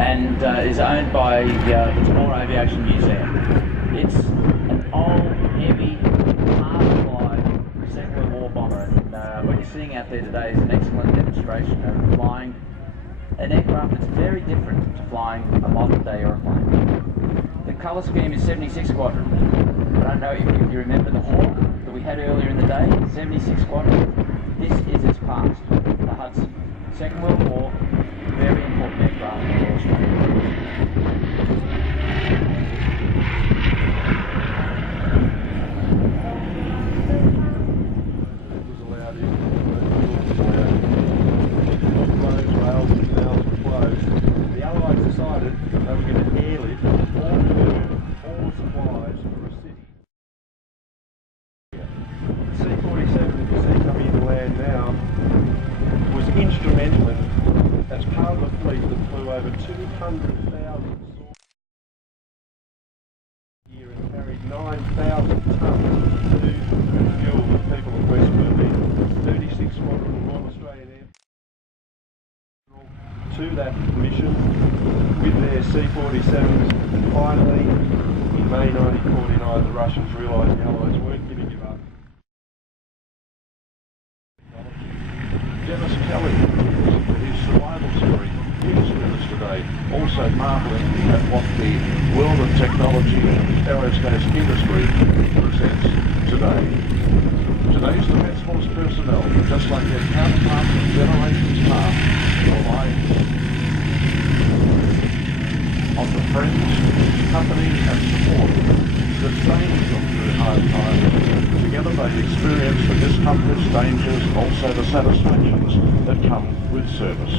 and is owned by the Timor Aviation Museum. It's an old, heavy, hard-to-fly Second World War bomber, and what you're seeing out there today is an excellent demonstration of flying an aircraft that's very different to flying a modern-day aeroplane. The colour scheme is 76 Squadron. I don't know if you remember the Hawk that we had earlier in the day, 76 Squadron. This is its past, the Hudson. Second World War, very important aircraft for Australia. The Allies decided they were going to airlift all the supplies for a city. The C-47 that you see coming into land now was instrumental in, as part of a fleet that flew over 200,000 year and carried 9,000 tonnes of food and fuel to people of West Berlin. 36 Squadron of Royal Australian Air to that mission with their C-47s, and finally in May 1949 the Russians realised the Allies weren't giving you up. Dennis Kelly, his survival story is with us today, also marvelling at what the world of technology and aerospace industry presents today. Today's Defence Force personnel, just like their counterparts and generations past, rely on the friends, company and support that sustains them through hard times. Together they experience the discomforts, dangers and also the satisfactions that come with service.